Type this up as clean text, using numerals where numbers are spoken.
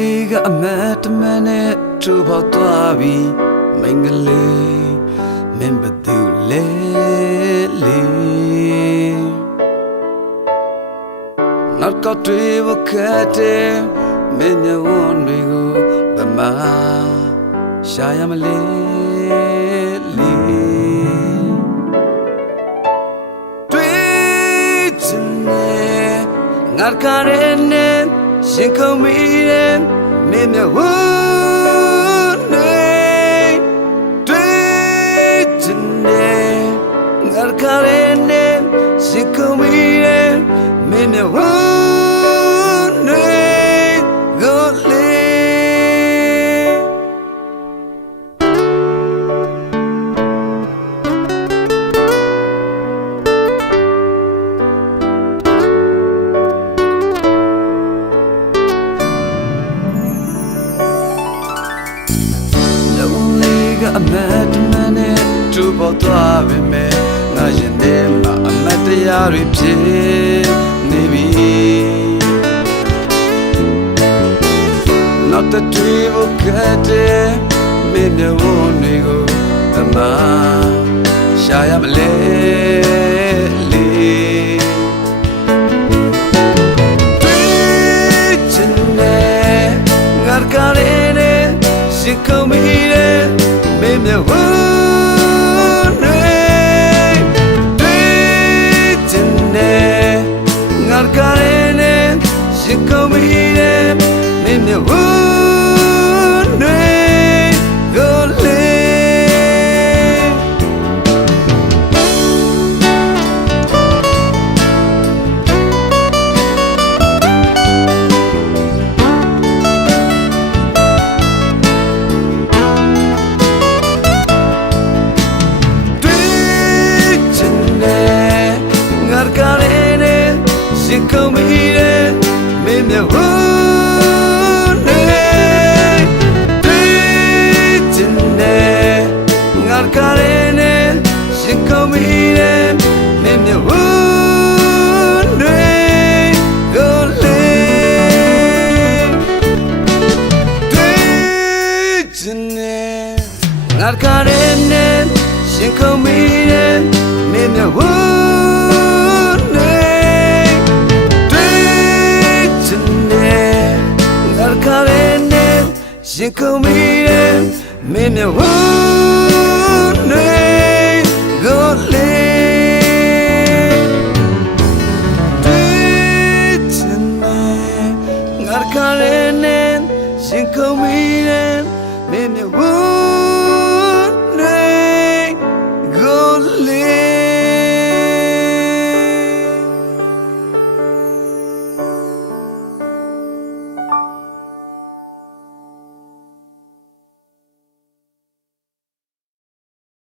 Lonely အမတ်တမန်နဲ့ထူပေါက်သွားပြီမိန်းကလေးမင်းဘသူလဲလေနောက်ကောက်တွေဘခတ်တဲ့မင်းမျက်ဝန်းတွေကိုဗမာရှာရမလဲလေတွေ့ချင်တဲ့ငါကရဲနဲ့ရှင်ကုန်မိတဲ့မင်းမျက်ဝန်းတွေတွေ့ချင်တဲ့ငါကရဲနဲ့ရှင်ကုန်မိတဲ့မင်းမျက်ဝန်းတွေကိုလေအမတ်တမန်နဲ့ထူပေါက်သွားပြီမဲ့ငါရင်ထဲမှာအမတ်တရားတွေဖြစ်နေပြီနောက်တတွေ့ဖို့ကတဲ့မင်းမျက်ဝန်းတွေကိုသမားရှာရမလဲလေတွေ့ချင်တဲ့ငါကလေးနဲ့ရှိကုန်ပြီမင်းမျက်ဝန်းတွေတွေ့ချင်တဲ့ငါကလေးနဲ့ရှိကုန်ပြီမင်းမျက်ဝန်းတွေကိုလေရှင်ကုန်ပြီမင်းမျက်ဝန်းတွေတွေ့ချင်တဲ့ငါကလေးနဲ့ရှင်ကုန်ပြီမင်းမျက်ဝန်းတွေကိုလေတွေ့ချင်တဲ့ငါကလေးနဲ့ရှင်ကုန်ပြီမင်းမျက်ဝန်းရှင်ကုန်ပြီမင်းမျက်ဝန်းတွေကိုလေ